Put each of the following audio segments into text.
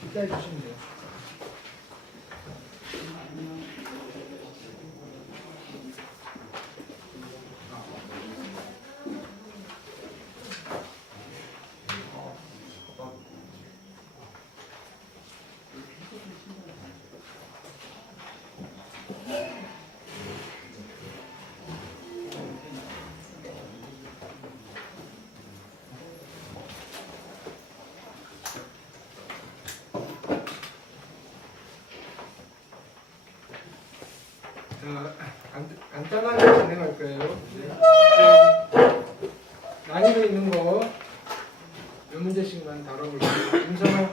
기타 해주시면 돼요. 간단하게 진행할 거예요. 난이도 있는 거 몇 문제씩만 다뤄볼게요. 김선호.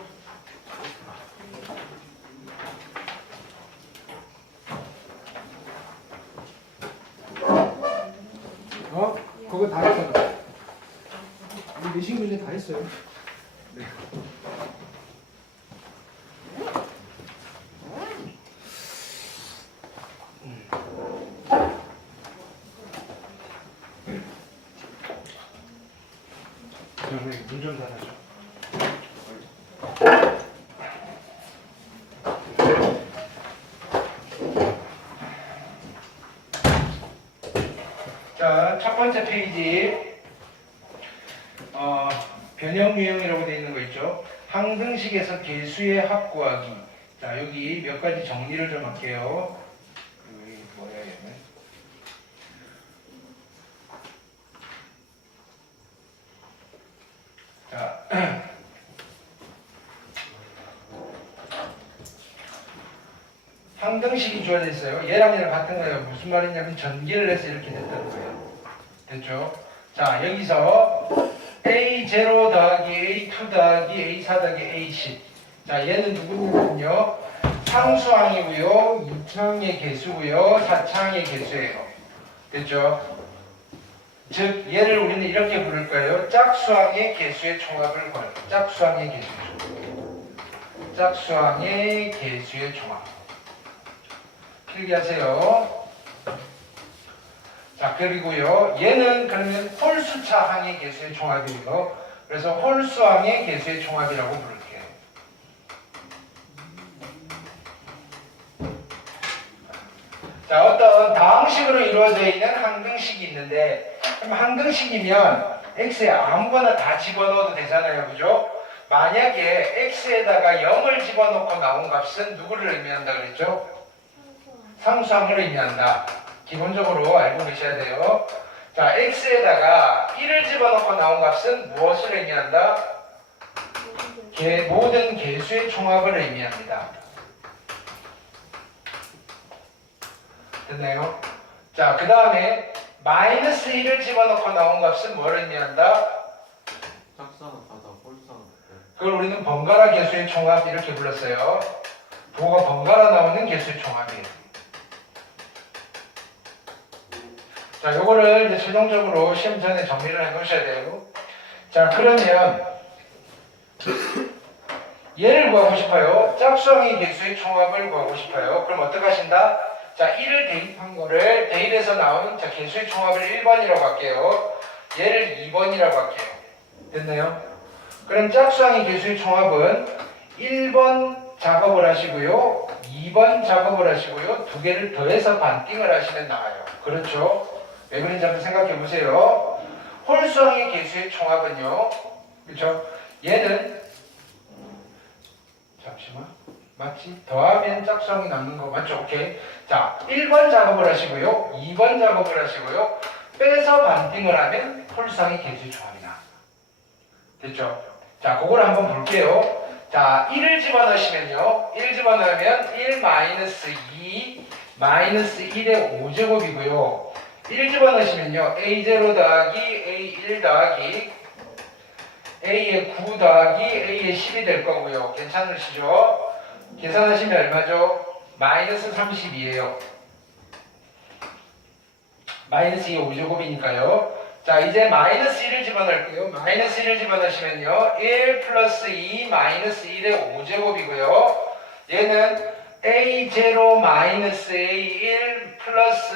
그거 다 했잖아. 우리 내신 문제 다 했어요. 네. 문좀 닫아줘. 자, 첫 번째 페이지 변형 유형이라고 되어 있는 거 있죠. 항등식에서 개수의 합 구하기. 자, 여기 몇 가지 정리를 좀 할게요. 뭐야 얘는? 자, 항등식이 주어져 있어요. 얘랑 얘랑 같은 거예요. 무슨 말이냐면 전개를 해서 이렇게 됐다는 거예요. 됐죠? 자, 여기서 A0 더하기 A2 더하기 A4 더하기 A10. 자, 얘는 누구냐면요. 상수항이고요. 2차항의 개수고요. 4차항의 개수예요. 됐죠? 즉, 얘를 우리는 이렇게 부를 거예요. 짝수항의 개수의 총합을 구하는 거예요. 짝수항의 개수의 총합. 짝수항의 개수의 총합. 필기하세요. 자, 그리고요. 얘는 그러면 홀수차항의 개수의 총합이에요. 그래서 홀수항의 개수의 총합이라고 부를게요. 자, 어떤 다항식으로 이루어져 있는 항등식이 있는데, 그럼 항등식이면 x에 아무거나 다 집어넣어도 되잖아요. 그죠? 만약에 x에다가 0을 집어넣고 나온 값은 누구를 의미한다 그랬죠? 상수항을 의미한다. 기본적으로 알고 계셔야 돼요. 자, x에다가 1을 집어넣고 나온 값은 무엇을 의미한다? 모든 개수의 총합을 의미합니다. 됐나요? 자, 그 다음에 마이너스 1을 집어넣고 나온 값은 뭘 의미한다? 짝수하다, 홀수하다. 그걸 우리는 번갈아 개수의 총합 이렇게 불렀어요. 부호가 번갈아 나오는 개수의 총합이에요. 자, 요거를 이제 최종적으로 시험 전에 정리를 해 놓으셔야 돼요. 자, 그러면 얘를 구하고 싶어요. 짝수항의 개수의 총합을 구하고 싶어요. 그럼 어떻게 하신다? 자, 1을 대입한 거를 대입해서 나온 자, 개수의 총합을 1번이라고 할게요. 얘를 2번이라고 할게요. 됐나요? 그럼 짝수항의 개수의 총합은 1번 작업을 하시고요. 2번 작업을 하시고요. 두 개를 더해서 반띵을 하시면 나와요. 그렇죠? 왜 그런지 한번 생각해 보세요. 홀수항의 개수의 총합은요. 그렇죠? 얘는 잠시만. 맞지? 더하면 짝수항이 남는 거 맞죠? 오케이. 자, 1번 작업을 하시고요. 2번 작업을 하시고요. 빼서 반띵을 하면 홀수항의 개수의 총합이 나. 됐죠? 자, 그걸 한번 볼게요. 자, 1을 집어넣으시면요. 1 집어넣으면 1 마이너스 2 마이너스 1의 5제곱이고요. 1 집어넣으시면요. A0 더하기 A1 더하기 A의 9 더하기 A의 10이 될 거고요. 괜찮으시죠? 계산하시면 얼마죠? 마이너스 32예요. 마이너스 2의 5제곱이니까요. 자, 이제 마이너스 1을 집어넣을게요. 마이너스 1을 집어넣으시면요. 1 플러스 2 마이너스 1의 5제곱이고요. 얘는 A0 마이너스 A1 플러스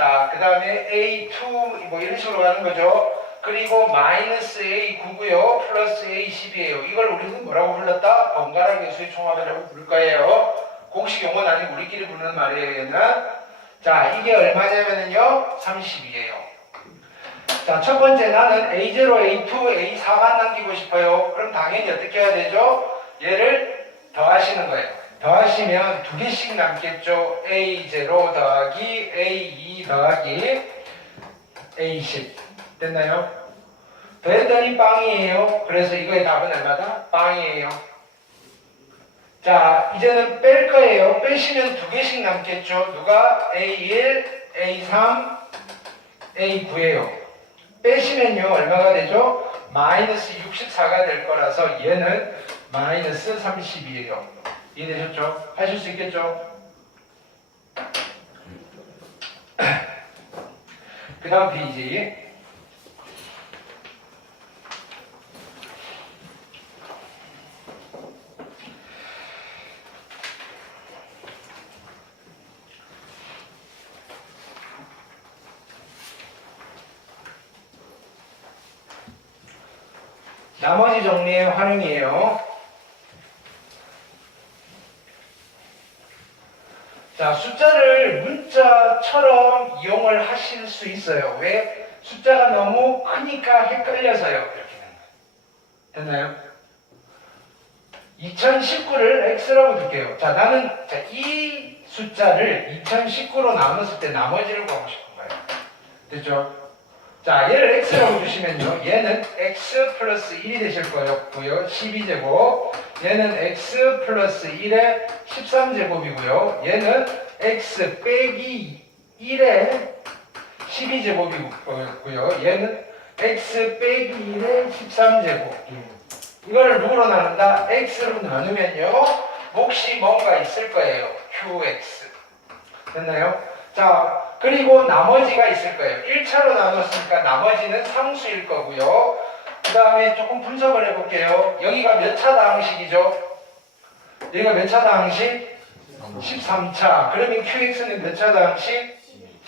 자, 그 다음에 A2 뭐 이런 식으로 가는 거죠. 그리고 마이너스 A9고요. 플러스 A10이에요. 이걸 우리는 뭐라고 불렀다? 번갈아 계수의 총합이라고 부를 거예요. 공식 용어는 아니고 우리끼리 부르는 말이에요, 얘는. 자, 이게 얼마냐면요 30이에요. 자, 첫 번째 나는 A0, A2, A4만 남기고 싶어요. 그럼 당연히 어떻게 해야 되죠? 얘를 더하시는 거예요. 더하시면 두 개씩 남겠죠. A0 더하기 A2 더하기 A10 됐나요? 더했더니 빵이에요. 그래서 이거의 답은 얼마다? 빵이에요. 자, 이제는 뺄 거예요. 빼시면 두 개씩 남겠죠. 누가? A1, A3, A9예요. 빼시면요 얼마가 되죠? 마이너스 64가 될 거라서 얘는 마이너스 30이에요. 이해되셨죠? 하실 수 있겠죠? 그 다음 페이지. 나머지 정리의 활용이에요. 자, 숫자를 문자처럼 이용을 하실 수 있어요. 왜? 숫자가 너무 크니까 헷갈려서요. 이렇게는. 됐나요? 2019를 X라고 둘게요. 자, 나는 이 숫자를 2019로 나눴을 때 나머지를 구하고 싶은 거예요. 됐죠? 자, 얘를 X라고 주시면요. 얘는 X 플러스 1이 되실 거고요. 12제곱. 얘는 X 플러스 1의 13제곱이고요. 얘는 X 빼기 1의 12제곱이고요. 얘는 X 빼기 1의 13제곱. 이거를 누구로 나눈다? X로 나누면요. 몫이 뭔가 있을 거예요. QX. 됐나요? 자, 그리고 나머지가 있을 거예요. 1차로 나눴으니까 나머지는 상수일 거고요. 그 다음에 조금 분석을 해볼게요. 여기가 몇 차 다항식이죠? 여기가 몇 차 다항식? 13차. 그러면 QX는 몇 차 다항식?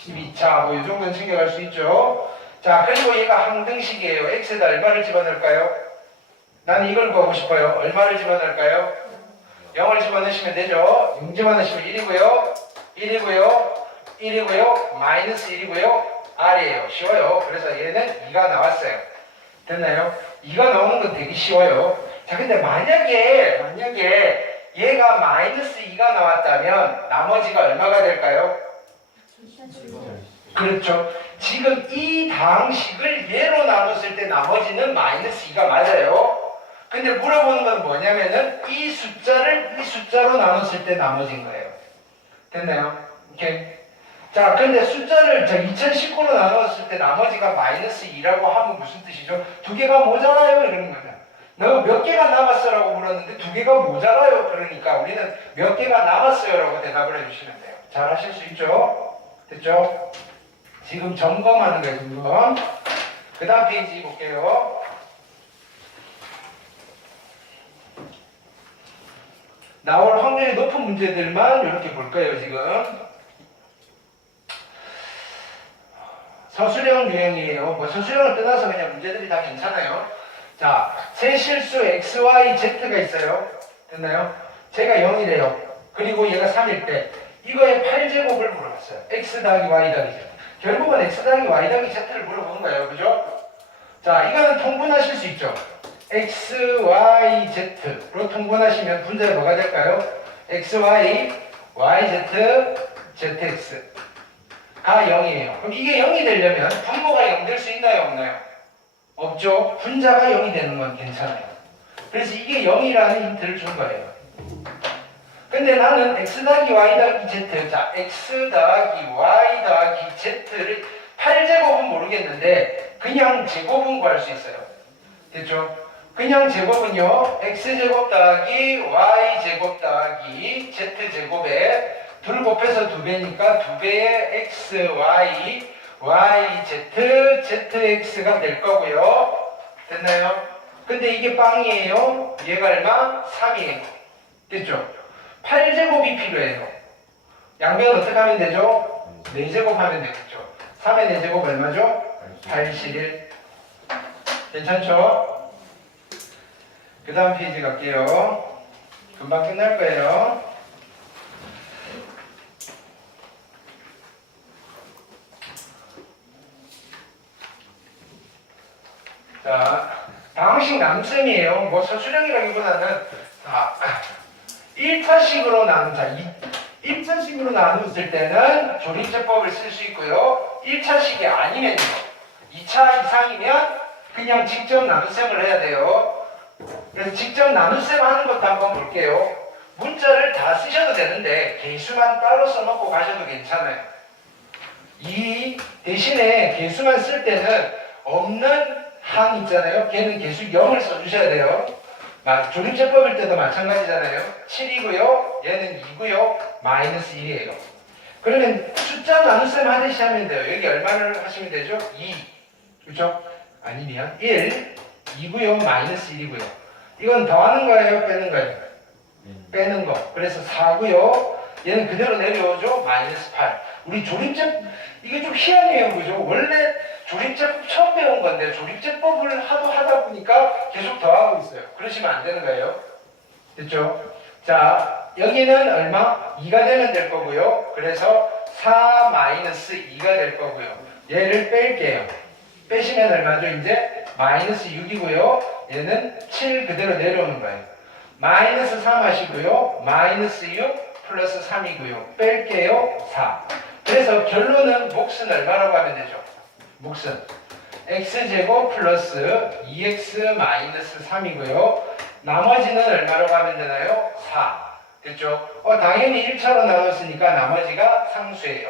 12차. 뭐 이 정도는 챙겨갈 수 있죠. 자, 그리고 얘가 항등식이에요. X에다 얼마를 집어넣을까요? 나는 이걸 구하고 싶어요. 얼마를 집어넣을까요? 0을 집어넣으시면 되죠. 0 집어넣으시면 1이고요. 1이고요. 1이고요. 마이너스 1이고요. R이에요. 쉬워요. 그래서 얘는 2가 나왔어요. 됐나요? 2가 나오는 건 되게 쉬워요. 자, 근데 만약에 얘가 마이너스 2가 나왔다면 나머지가 얼마가 될까요? 그렇죠. 지금 이 다항식을 얘로 나눴을 때 나머지는 마이너스 2가 맞아요. 근데 물어보는 건 뭐냐면은 이 숫자를 이 숫자로 나눴을 때 나머진 거예요. 됐나요? 오케이. 자, 근데 숫자를 2019로 나눴을 때 나머지가 마이너스 2라고 하면 무슨 뜻이죠? 두 개가 모자라요 이러는 거죠. 너 몇 개가 남았어라고 물었는데 두 개가 모자라요. 그러니까 우리는 몇 개가 남았어요라고 대답을 해주시면 돼요. 잘 하실 수 있죠? 됐죠? 지금 점검하는 거예요. 점검. 그 다음 페이지 볼게요. 나올 확률이 높은 문제들만 이렇게 볼 거예요. 지금 서술형 유형이에요. 뭐 서술형을 떠나서 그냥 문제들이 다 괜찮아요. 자, 세실수 x, y, z가 있어요. 됐나요? 제가 0이래요. 그리고 얘가 3일 때 이거의 8제곱을 물어봤어요. x 더하기 y 더하기 z. 결국은 x 더하기 y 더하기 z를 물어보는 거예요. 그죠? 자, 이거는 통분하실 수 있죠. x, y, z로 통분하시면 분자가 뭐가 될까요? x, y, y, z, zx 가 0이에요. 그럼 이게 0이 되려면 분모가 0 될 수 있나요? 없나요? 없죠. 분자가 0이 되는 건 괜찮아요. 그래서 이게 0이라는 힌트를 준 거예요. 근데 나는 x 더하기 y 더하기 z, 자, x 더하기 y 더하기 z를 8제곱은 모르겠는데 그냥 제곱은 구할 수 있어요. 됐죠? 그냥 제곱은요, x제곱 더하기 y제곱 더하기 z제곱에 둘 곱해서 2배니까 2배의 x, y, y, z, zx가 될 거고요. 됐나요? 근데 이게 빵이에요. 얘가 얼마? 3이에요. 됐죠? 8제곱이 필요해요. 양변 어떻게 하면 되죠? 4제곱 하면 되겠죠. 3의 4제곱 얼마죠? 81. 괜찮죠? 그 다음 페이지 갈게요. 금방 끝날 거예요. 자, 방정식 남셈이에요. 뭐 서술형이라기보다는 1차식으로 나눈, 1차식으로 나눴을 때는 조립제법을 쓸 수 있고요. 1차식이 아니면요. 2차 이상이면 그냥 직접 나눗셈을 해야 돼요. 그래서 직접 나눗셈 하는 것도 한번 볼게요. 문자를 다 쓰셔도 되는데 개수만 따로 써놓고 가셔도 괜찮아요. 이 대신에 개수만 쓸 때는 없는 항 있잖아요. 걔는 개수 0을 써주셔야 돼요. 조립제법일 때도 마찬가지잖아요. 7이고요. 얘는 2고요. 마이너스 1이에요. 그러면 숫자 나눗셈 하듯이 하면 돼요. 여기 얼마를 하시면 되죠? 2. 그렇죠? 아니면 1, 2고요. 마이너스 1이고요. 이건 더하는 거예요? 빼는 거예요? 빼는 거. 그래서 4고요. 얘는 그대로 내려오죠? 마이너스 8. 우리 조립제, 이게 좀 희한해요. 그죠? 원래 조립제법 처음 배운 건데 조립제법을 하다 보니까 계속 더하고 있어요. 그러시면 안 되는 거예요. 됐죠? 자, 여기는 얼마? 2가 되면 될 거고요. 그래서 4 마이너스 2가 될 거고요. 얘를 뺄게요. 빼시면 얼마죠? 이제 마이너스 6이고요. 얘는 7 그대로 내려오는 거예요. 마이너스 3 하시고요. 마이너스 6 플러스 3이고요. 뺄게요. 4. 그래서 결론은 몫은 얼마라고 하면 되죠? 몫은 x제곱 플러스 2x 마이너스 3이고요. 나머지는 얼마라고 하면 되나요? 4. 됐죠? 당연히 1차로 나눴으니까 나머지가 상수예요.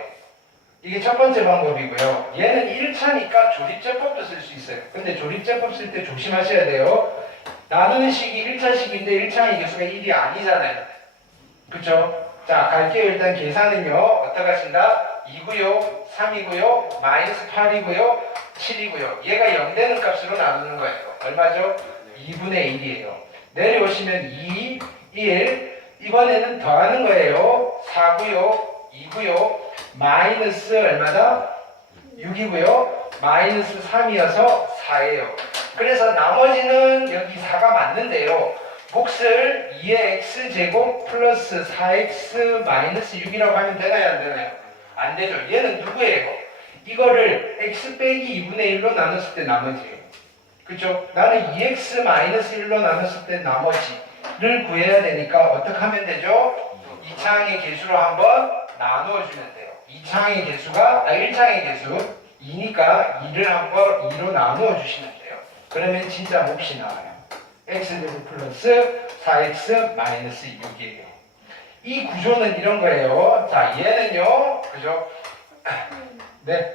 이게 첫 번째 방법이고요. 얘는 1차니까 조립제법도 쓸 수 있어요. 근데 조립제법 쓸 때 조심하셔야 돼요. 나누는 식이 1차식인데 1차의 개수가 1이 아니잖아요. 그쵸? 자, 갈게요. 일단 계산은요. 어떻게 하신다? 2고요, 3이고요, 마이너스 8이고요, 7이고요. 얘가 0 되는 값으로 나누는 거예요. 얼마죠? 2분의 1이에요. 내려오시면 2, 1. 이번에는 더하는 거예요. 4고요, 2고요, 마이너스 얼마다? 6이고요, 마이너스 3이어서 4예요. 그래서 나머지는 여기 4가 맞는데요. 몫을 2의 x제곱 플러스 4x 마이너스 6이라고 하면 되나요? 안 되나요? 안 되죠. 얘는 누구예요? 이거를 x 빼기 2분의 1로 나눴을 때 나머지예요. 그쵸? 나는 2x 마이너스 1로 나눴을 때 나머지를 구해야 되니까 어떻게 하면 되죠? 2차항의 개수로 한번 나누어 주면 돼요. 2차항의 개수가 1차항의 개수 2니까 2를 한번 2로 나누어 주시면 돼요. 그러면 진짜 몫이 나와요. x제곱 플러스 4x 마이너스 6이에요. 이 구조는 이런 거예요. 자, 얘는요, 그죠? 네.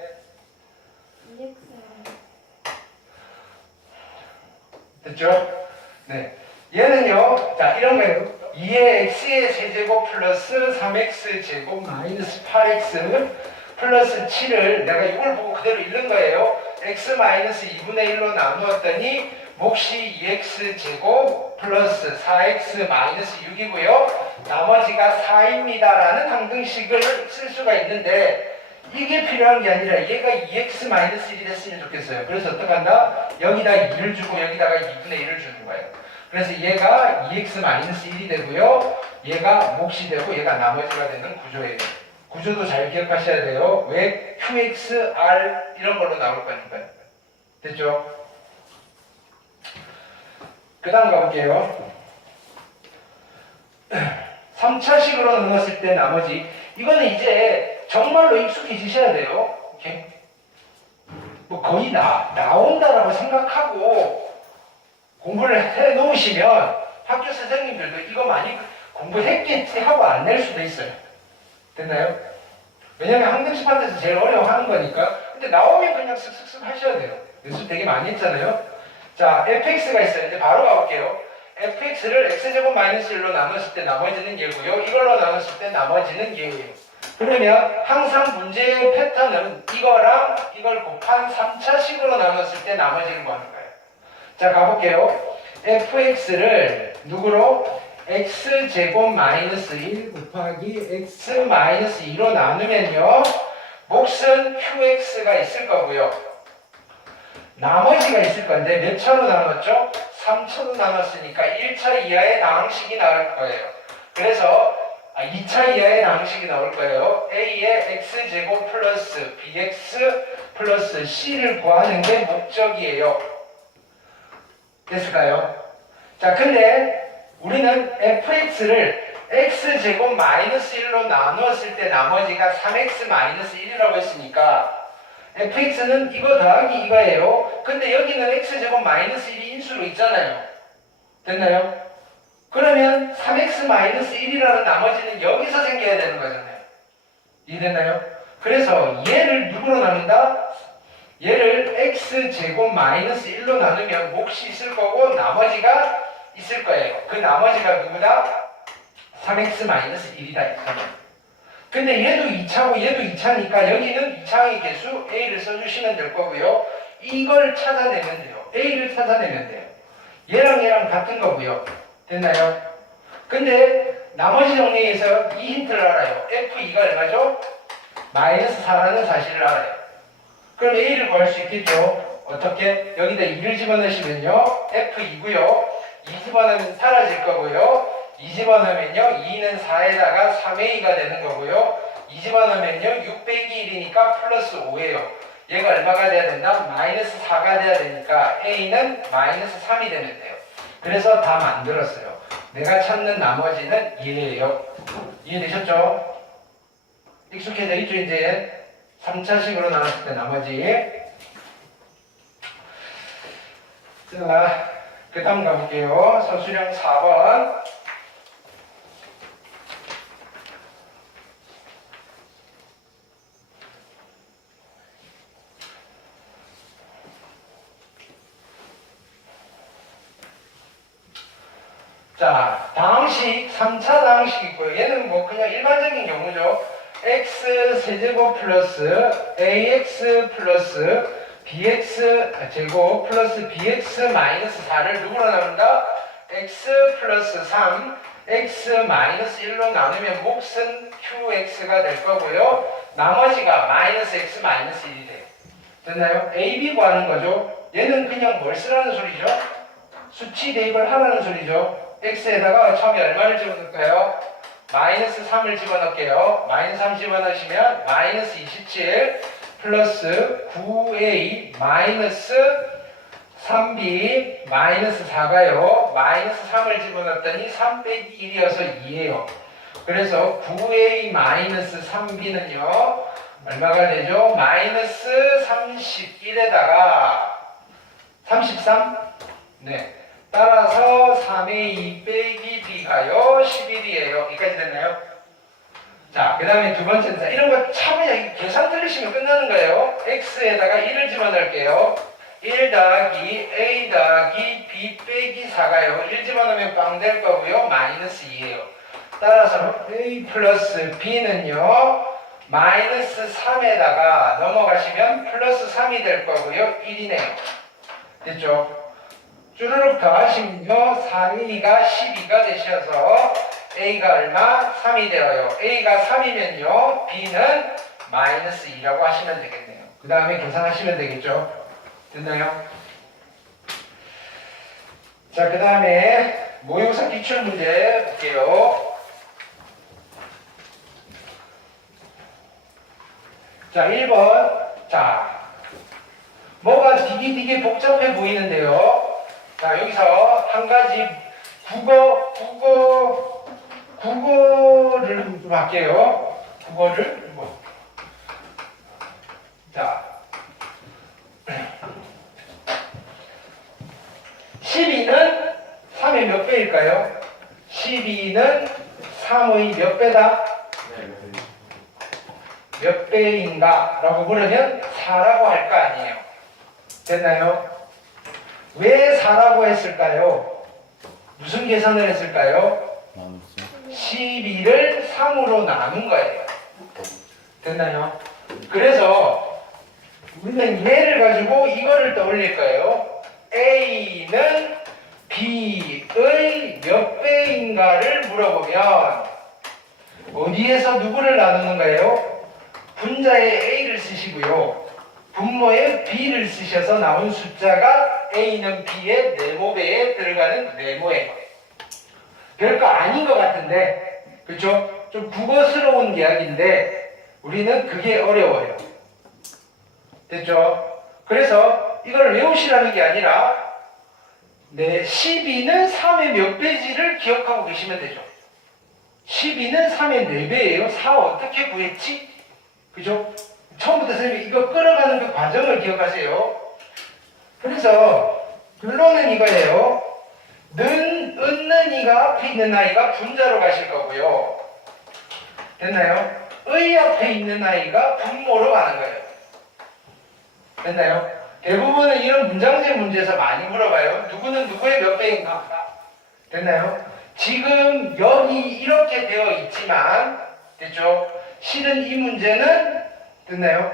됐죠? 네. 얘는요, 자, 이런 거예요. 2의 x의 세제곱 플러스 3x 제곱 마이너스 8x 플러스 7을 내가 이걸 보고 그대로 읽는 거예요. x 마이너스 2분의 1로 나누었더니 몫이 2x 제곱 플러스 4x 마이너스 6이고요. 나머지가 4입니다라는 항등식을 쓸 수가 있는데 이게 필요한 게 아니라 얘가 2x 마이너스 1이 됐으면 좋겠어요. 그래서 어떻게 한다? 여기다 2를 주고 여기다가 2분의 1을 주는 거예요. 그래서 얘가 2x 마이너스 1이 되고요. 얘가 몫이 되고 얘가 나머지가 되는 구조예요. 구조도 잘 기억하셔야 돼요. 왜 qx, r 이런 걸로 나올 거니까요. 됐죠? 그 다음 가볼게요. 3차식으로 나눴을 때 나머지 이거는 이제 정말로 익숙해지셔야 돼요. 오케이? 뭐 거의 나온다라고 생각하고 공부를 해 놓으시면 학교 선생님들도 이거 많이 공부했겠지 하고 안 낼 수도 있어요. 됐나요? 왜냐면 항등식판 데서 제일 어려워하는 거니까. 근데 나오면 그냥 쓱쓱쓱 하셔야 돼요. 연습 되게 많이 했잖아요. 자, fx가 있어요. 이제 바로 가볼게요. fx를 x제곱 마이너스 1로 나눴을 때 나머지는 얘고요. 이걸로 나눴을 때 나머지는 얘예요. 그러면 항상 문제의 패턴은 이거랑 이걸 곱한 3차식으로 나눴을 때 나머지를 구하는 거예요. 자, 가볼게요. fx를 누구로? x제곱 마이너스 1 곱하기 x 마이너스 2로 나누면요. 몫은 qx가 있을 거고요. 나머지가 있을 건데 몇 차로 나눴죠? 3차로 나눴으니까 1차 이하의 다항식이 나올 거예요. 그래서 2차 이하의 다항식이 나올 거예요. a의 x제곱 플러스 bx 플러스 c를 구하는 게 목적이에요. 됐을까요? 자, 근데 우리는 fx를 x제곱 마이너스 1로 나누었을 때 나머지가 3x 마이너스 1이라고 했으니까 fx는 이거 더하기 이거예요. 근데 여기는 x제곱 마이너스 1이 인수로 있잖아요. 됐나요? 그러면 3x 마이너스 1이라는 나머지는 여기서 생겨야 되는 거잖아요. 이해됐나요? 그래서 얘를 누구로 나눈다? 얘를 x제곱 마이너스 1로 나누면 몫이 있을 거고 나머지가 있을 거예요. 그 나머지가 누구다? 3x 마이너스 1이다. 근데 얘도 2차고 얘도 2차니까 여기는 2차의 개수 a를 써주시면 될 거고요. 이걸 찾아내면 돼요. a를 찾아내면 돼요. 얘랑 같은 거고요. 됐나요? 근데 나머지 정리에서 이 힌트를 알아요. f2가 얼마죠? 마이너스 4라는 사실을 알아요. 그럼 a를 구할 수 있겠죠? 어떻게? 여기다 2를 집어넣으시면요. f2고요. 2 집어넣으면 사라질 거고요. 2 집어넣으면요. 2는 4에다가 3a가 되는 거고요. 2 집어넣으면요. 6 빼기 1이니까 플러스 5예요. 얘가 얼마가 돼야 된다? 마이너스 4가 돼야 되니까 a는 마이너스 3이 되면 돼요. 그래서 다 만들었어요. 내가 찾는 나머지는 얘예요. 이해되셨죠? 익숙해져 있죠? 이제 3차식으로 나눴을 때 나머지. 자, 그 다음 가볼게요. 서술형 4번. 자, 다항식, 3차 다항식 있고요. 얘는 뭐 그냥 일반적인 경우죠. x 세제곱 플러스 ax 플러스 bx 제곱 플러스 bx 마이너스 4를 누구로 나눈다? x 플러스 3, x 마이너스 1로 나누면 몫은 qx가 될 거고요. 나머지가 마이너스 x 마이너스 1이 돼요. 됐나요? a, b 구하는 거죠. 얘는 그냥 뭘 쓰라는 소리죠? 수치 대입을 하라는 소리죠. x에다가 처음에 얼마를 집어넣을까요? 마이너스 3을 집어넣을게요. 마이너스 3 집어넣으시면 마이너스 27 플러스 9a 마이너스 3b 마이너스 4가요. 마이너스 3을 집어넣었더니 3 빼기 1이어서 2예요. 그래서 9a 마이너스 3b는요. 얼마가 되죠? 마이너스 31에다가 33? 네. 따라서 3의 2 빼기 b가요 11이에요. 여기까지 됐나요? 자, 그 다음에 두 번째는 이런 거 참으면 계산 들으시면 끝나는 거예요. x에다가 1을 집어넣을게요. 1 더하기 a 더하기 b 빼기 4가요. 1 집어넣으면 빵 될 거고요. 마이너스 2예요. 따라서 a 플러스 b는요. 마이너스 3에다가 넘어가시면 플러스 3이 될 거고요. 1이네요. 됐죠? 쭈르륵 더하시면요. 4a가 12가 되셔서 a가 얼마? 3이 되어요. a가 3이면요. b는 마이너스 2라고 하시면 되겠네요. 그 다음에 계산하시면 되겠죠? 됐나요? 자, 그 다음에 모의고사 기출문제 볼게요. 자, 1번. 자, 뭐가 되게 복잡해 보이는데요. 자, 여기서 한 가지 국어를 좀 할게요. 국어를 뭐. 자, 12는 3의 몇 배일까요? 12는 3의 몇 배다? 몇 배인가? 라고 물으면 4라고 할 거 아니에요. 됐나요? 왜 4라고 했을까요? 무슨 계산을 했을까요? 12를 3으로 나눈 거예요. 됐나요? 그래서 우리는 얘를 가지고 이거를 떠올릴 거예요. A는 B의 몇 배인가를 물어보면 어디에서 누구를 나누는 거예요? 분자에 A를 쓰시고요. 분모에 B를 쓰셔서 나온 숫자가 A는 B의 네모배에 들어가는 네모예요. 별거 아닌 것 같은데, 그렇죠? 좀 국어스러운 이야기인데 우리는 그게 어려워요. 됐죠? 그래서 이걸 외우시라는 게 아니라 12는 3의 몇 배지를 기억하고 계시면 되죠. 12는 3의 4배예요. 4 어떻게 구했지? 그죠? 처음부터 선생님이 이거 끌어가는 그 과정을 기억하세요. 그래서 결론은 이거예요. 는 이가 앞에 있는 아이가 분자로 가실 거고요. 됐나요? 의 앞에 있는 아이가 분모로 가는 거예요. 됐나요? 대부분은 이런 문장제 문제에서 많이 물어봐요. 누구는 누구의 몇 배인가? 됐나요? 지금 여기 이렇게 되어 있지만, 됐죠? 실은 이 문제는, 됐나요?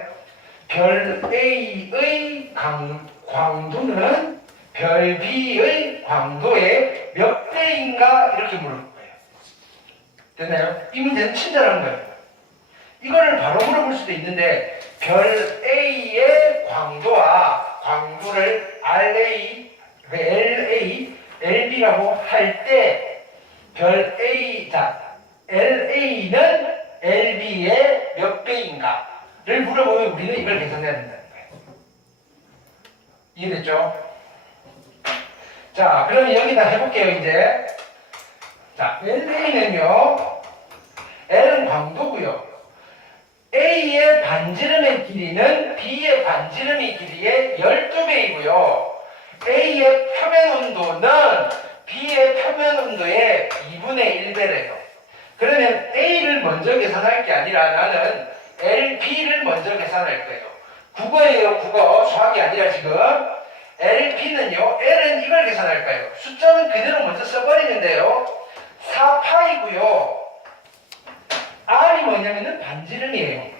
별 A의 광도는 별 B의 광도의 몇 배인가? 이렇게 물을 거예요. 됐나요? 이 문제는 친절한 거예요. 이거를 바로 물어볼 수도 있는데, 별 A의 광도와 광도를 RA, LA, LB라고 할 때, 별 A, 자, LA는 LB의 몇 배인가를 물어보면 우리는 이걸 계산해야 된다는 거예요. 이해됐죠? 자, 그럼 여기다 해볼게요, 이제. 자, LA는요, L은 광도고요. A의 반지름의 길이는 B의 반지름의 길이의 12배이고요. A의 표면 온도는 B의 표면 온도의 2분의 1배래요. 그러면 A를 먼저 계산할 게 아니라 나는 LB를 먼저 계산할 거예요. 국어예요, 국어. 수학이 아니라 지금. LB는요, L은 이걸 계산할까요? 숫자는 그대로 먼저 써버리는데요. 4파이고요. R이 뭐냐면은 반지름이에요.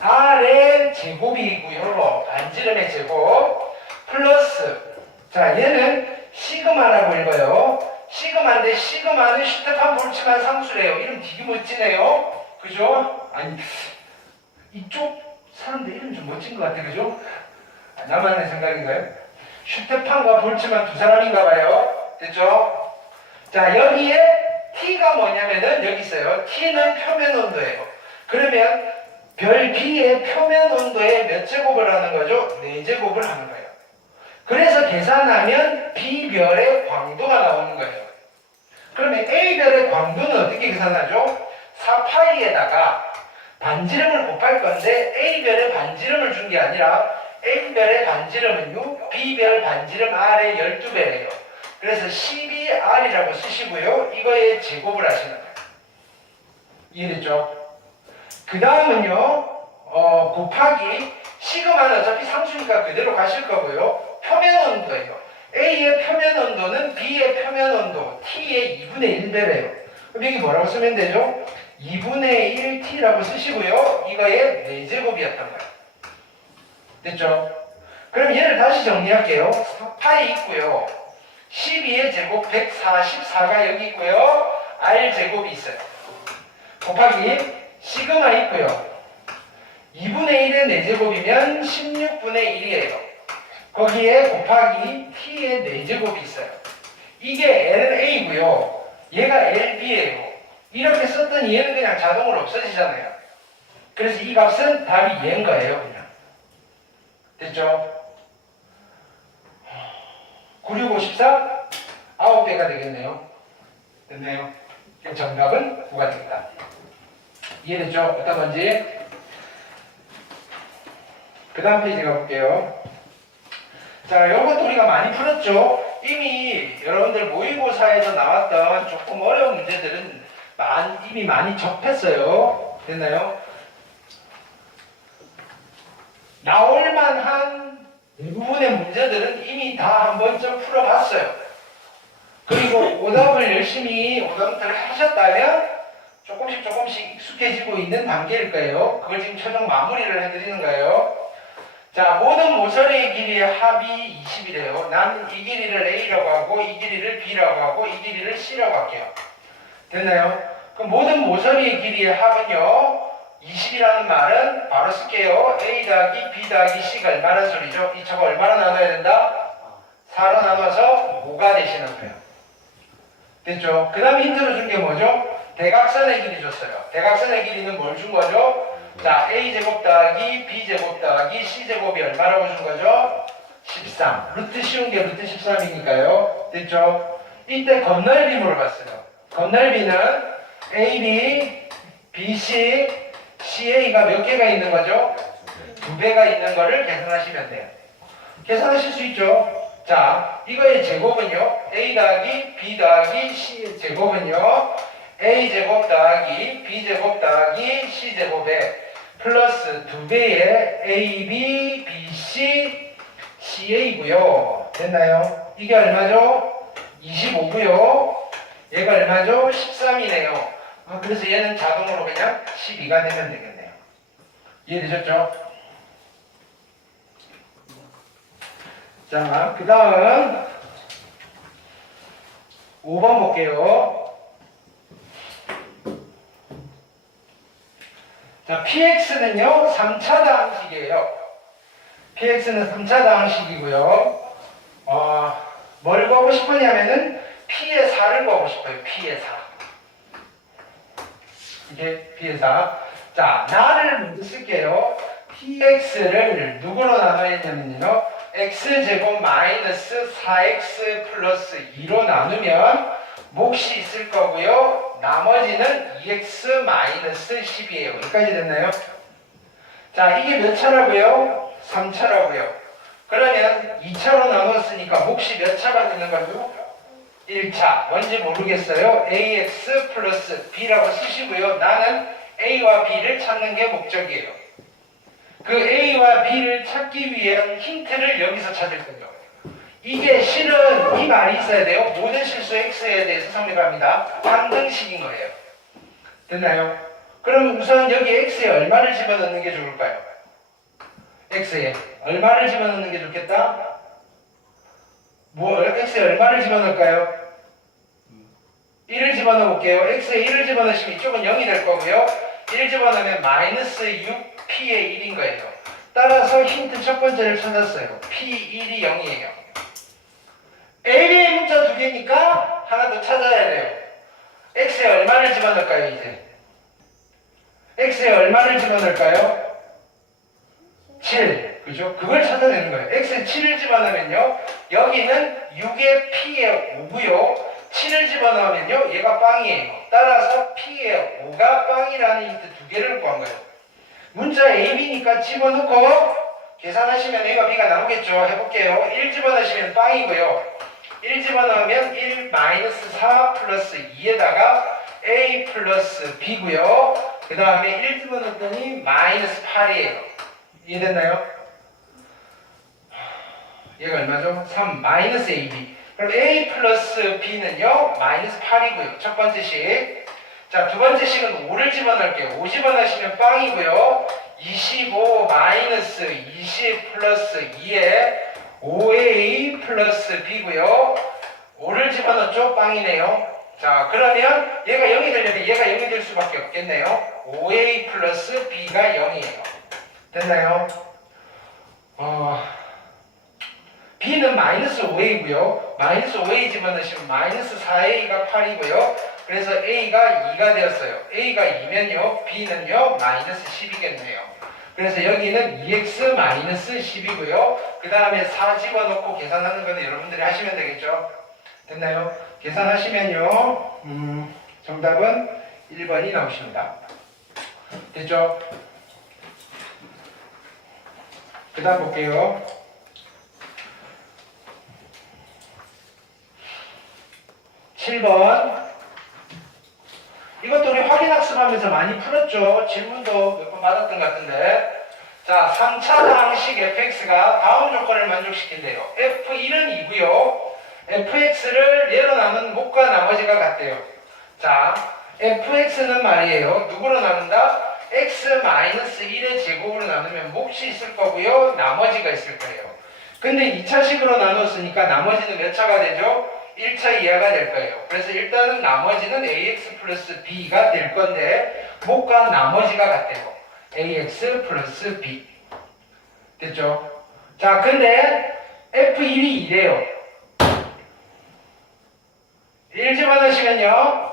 R의 제곱이고요. 반지름의 제곱. 플러스. 자, 얘는 시그마라고 읽어요. 시그마인데 시그마는 슈테판 볼츠만 상수래요. 이름 되게 멋지네요. 그죠? 아니, 이쪽 사람들 이름 좀 멋진 것 같아. 그죠? 나만의 생각인가요? 슈테판과 볼츠만 두 사람인가 봐요. 됐죠? 자, 여기에 T가 뭐냐면은 여기 있어요. T는 표면 온도예요. 그러면 별 B의 표면 온도에 몇 제곱을 하는 거죠? 4제곱을 하는 거예요. 그래서 계산하면 B별의 광도가 나오는 거예요. 그러면 A별의 광도는 어떻게 계산하죠? 4파이에다가 반지름을 곱할 건데 A별의 반지름을 준 게 아니라 A별의 반지름은요, B별 반지름 R의 12배래요. 그래서 12R이라고 쓰시고요. 이거에 제곱을 하시는 거예요. 이해됐죠? 그 다음은요, 곱하기 시그마는 어차피 상수니까 그대로 가실 거고요. 표면 온도예요. A의 표면 온도는 B의 표면 온도 T의 2분의 1배래요. 그럼 여기 뭐라고 쓰면 되죠? 2분의 1T라고 쓰시고요. 이거의 4제곱이었던 거예요. 됐죠? 그럼 얘를 다시 정리할게요. 4파이 있고요. 12의 제곱 144가 여기 있고요. R제곱이 있어요. 곱하기 시그마 있고요. 2분의 1의 4제곱이면 16분의 1이에요. 거기에 곱하기 T의 4제곱이 있어요. 이게 LA고요. 얘가 LB예요. 이렇게 썼더니 얘는 그냥 자동으로 없어지잖아요. 그래서 이 값은 답이 얘인 거예요. 그냥. 됐죠? 9654? 9배가 되겠네요. 됐네요. 정답은 9가 됩니다. 이해됐죠? 어떤 건지? 그 다음 페이지 가볼게요. 자, 이것도 우리가 많이 풀었죠? 이미 여러분들 모의고사에서 나왔던 조금 어려운 문제들은 이미 많이 접했어요. 됐나요? 나올만한 대부분의 문제들은 이미 다 한 번쯤 풀어봤어요. 그리고 오답을 열심히 오답을 하셨다면 조금씩 익숙해지고 있는 단계일 거예요. 그걸 지금 최종 마무리를 해드리는 거예요. 자, 모든 모서리의 길이의 합이 20이래요. 나는 이 길이를 A라고 하고 이 길이를 B라고 하고 이 길이를 C라고 할게요. 됐나요? 그럼 모든 모서리의 길이의 합은요, 20이라는 말은 바로 쓸게요. A 더하기 B 더하기 C가 얼마라는 소리죠? 이 저거 얼마로 나눠야 된다? 4로 나눠서 5가 되시는 거예요. 됐죠? 그 다음에 힌트로 준 게 뭐죠? 대각선의 길이 줬어요. 대각선의 길이는 뭘 준 거죠? 자, A제곱 더하기 B제곱 더하기 C제곱이 얼마라고 준 거죠? 13. 루트 쉬운 게 루트 13이니까요. 됐죠? 이때 건널비 물어봤어요. 건널비는 AB, BC, CA가 몇 개가 있는 거죠? 2배가 있는 거를 계산하시면 돼요. 계산하실 수 있죠? 자, 이거의 제곱은요. A 더하기 B 더하기 C의 제곱은요. A제곱 더하기 B제곱 더하기 C제곱에 플러스 2배의 AB, BC, CA고요. 됐나요? 이게 얼마죠? 25고요. 얘가 얼마죠? 13이네요. 그래서 얘는 자동으로 그냥 12가 되면 되겠네요. 이해되셨죠? 자, 그 다음 5번 볼게요. 자, PX는요 3차 다항식이에요. PX는 3차 다항식이고요. 뭘 구하고 싶으냐면은 P의 4를 구하고 싶어요. P의 4. 이게 P의 4. 자, 나를 먼저 쓸게요. PX를 누구로 나눠야 했냐면요. X제곱 마이너스 4X 플러스 2로 나누면 몫이 있을 거고요. 나머지는 2X 마이너스 10이에요. 여기까지 됐나요? 자, 이게 몇 차라고요? 3차라고요. 그러면 2차로 나눴으니까 몫이 몇 차가 되는 거죠? 1차. 뭔지 모르겠어요. AX 플러스 B라고 쓰시고요. 나는 A와 B를 찾는 게 목적이에요. 그 A와 B를 찾기 위한 힌트를 여기서 찾을 거예요. 이게 실은 이 말이 있어야 돼요. 모든 실수 X에 대해서 성립합니다. 반등식인 거예요. 됐나요? 그럼 우선 여기 X에 얼마를 집어넣는 게 좋을까요? X에 얼마를 집어넣는 게 좋겠다? X에 얼마를 집어넣을까요? 1을 집어넣어 볼게요. X에 1을 집어넣으시면 이쪽은 0이 될 거고요. 1 집어넣으면 마이너스 6P의 1인 거예요. 따라서 힌트 첫 번째를 찾았어요. P1이 0이에요. AB의 문자 두 개니까 하나 더 찾아야 돼요. X에 얼마를 집어넣을까요, 이제? X에 얼마를 집어넣을까요? 7. 그죠? 그걸 찾아내는 거예요. X에 7을 집어넣으면요. 여기는 6의 P의 5고요. 7을 집어넣으면요. 얘가 빵이에요. 따라서 P의 5가 빵이라는 힌트 두 개를 구한 거예요. 문자 AB니까 집어넣고 계산하시면 A가 B가 나오겠죠. 해볼게요. 1 집어넣으시면 빵이고요. 1 집어넣으면 1 마이너스 4 플러스 2에다가 A 플러스 B고요. 그 다음에 1 집어넣었더니 마이너스 8이에요. 이해됐나요? 얘가 얼마죠? 3 마이너스 AB. 그럼 A 플러스 B는요 마이너스 8이고요. 첫 번째 식. 자, 두 번째 식은 5를 집어넣을게요. 5 집어넣으시면 빵이고요. 25 마이너스 20 플러스 2에 5A 플러스 B고요. 5를 집어넣었죠? 빵이네요. 자, 그러면 얘가 0이 되려면 얘가 0이 될 수밖에 없겠네요. 5A 플러스 B가 0이에요. 됐나요? B는 마이너스 5A고요. 마이너스 5A 집어넣으시면 마이너스 4A가 8이고요. 그래서 A가 2가 되었어요. A가 2면요. B는요. 마이너스 10이겠네요. 그래서 여기는 2X 마이너스 10이고요. 그 다음에 4 집어넣고 계산하는 거는 여러분들이 하시면 되겠죠. 됐나요? 계산하시면요. 정답은 1번이 나오십니다. 됐죠? 그 다음 볼게요. 7번. 이것도 우리 확인학습하면서 많이 풀었죠. 질문도 몇 번 받았던 것 같은데. 자, 3차 다항식 fx가 다음 조건을 만족시킨대요. f1은 2고요. fx를 얘로 나눈 목과 나머지가 같대요. 자, fx는 말이에요. 누구로 나눈다? x-1의 제곱으로 나누면 몫이 있을 거고요. 나머지가 있을 거예요. 근데 2차식으로 나눴으니까 나머지는 몇 차가 되죠? 1차 이하가 될 거예요. 그래서 일단은 나머지는 ax 플러스 b가 될 건데 못과 나머지가 같대요. ax 플러스 b. 됐죠? 자, 근데 f1이 2래요. 1 집어넣으시면요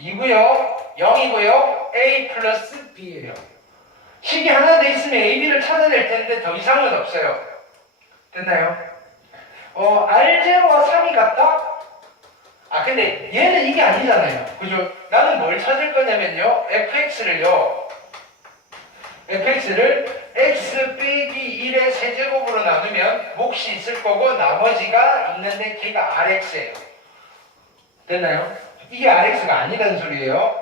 2고요 0이고요 a 플러스 b예요. 식이 하나 더 있으면 a, b를 찾아낼 텐데 더 이상은 없어요. 됐나요? r0와 3이 같다? 아, 근데 얘는 이게 아니잖아요. 그죠? 나는 뭘 찾을 거냐면요 fx를요 x 빼기 1의 세제곱으로 나누면 몫이 있을 거고 나머지가 있는데 걔가 rx예요. 됐나요? 이게 rx가 아니라는 소리예요.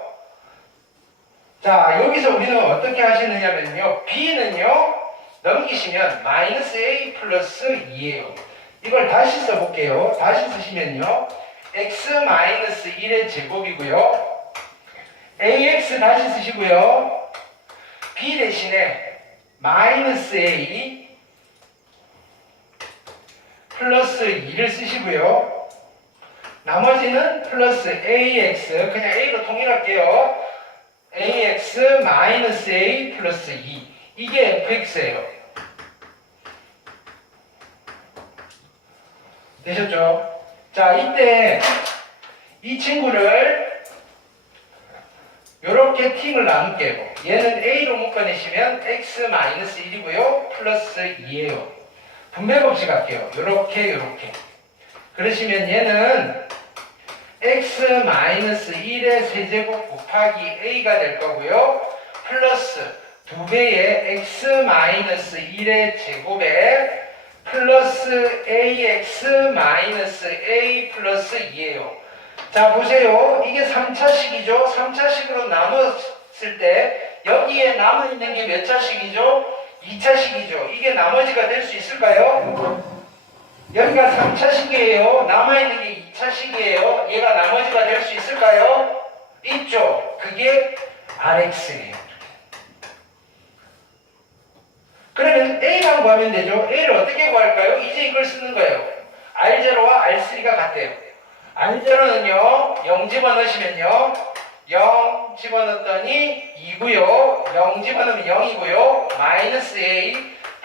자, 여기서 우리는 어떻게 하시느냐면요 b는요 넘기시면 마이너스 a 플러스 2예요. 이걸 다시 써볼게요. 다시 쓰시면요 x 마이너스 1의 제곱이고요 ax 다시 쓰시고요 b 대신에 마이너스 a 플러스 2를 쓰시고요 나머지는 플러스 ax 그냥 a로 통일할게요. ax 마이너스 a 플러스 2 이게 fx예요. 되셨죠? 자, 이때 이 친구를 요렇게 팅을 나눌게요. 얘는 a로 묶어내시면 x 마이너스 1이고요 플러스 2예요. 분배법칙 할게요. 요렇게 그러시면 얘는 x 마이너스 1의 세제곱 곱하기 a가 될 거고요 플러스 2배의 x 마이너스 1의 제곱에 플러스 ax 마이너스 a 플러스 2예요. 자, 보세요. 이게 3차식이죠. 3차식으로 나눴을 때 여기에 남아있는 게 몇 차식이죠? 2차식이죠. 이게 나머지가 될 수 있을까요? 여기가 3차식이에요. 남아있는 게 2차식이에요. 얘가 나머지가 될 수 있을까요? 있죠. 그게 rx예요. 그러면 a만 구하면 되죠. a를 어떻게 구할까요? 이제 이걸 쓰는 거예요. r0와 r3가 같대요. r0는요 0 집어넣으시면요 0 집어넣었더니 2고요 0 집어넣으면 0이고요 마이너스 a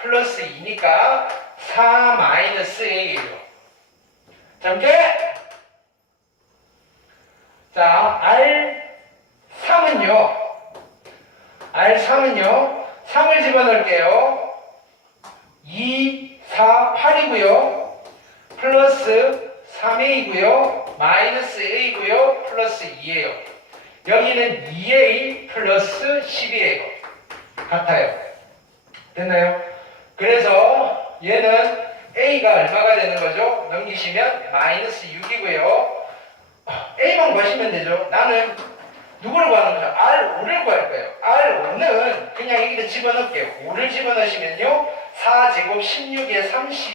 플러스 2니까 4 마이너스 a예요. 자, 이렇게 자, R3은요 3을 집어넣을게요. 2, 4, 8이고요 플러스 3a이고요 마이너스 a이고요 플러스 2예요. 여기는 2a 플러스 10이에요. 같아요. 됐나요? 그래서 얘는 a가 얼마가 되는 거죠? 넘기시면 마이너스 6이고요 a만 구하시면 되죠. 나는 누구를 구하는 거죠? R5를 구할 거예요. R5는 그냥 여기다 집어넣을게요. 5를 집어넣으시면요 4제곱 16에 30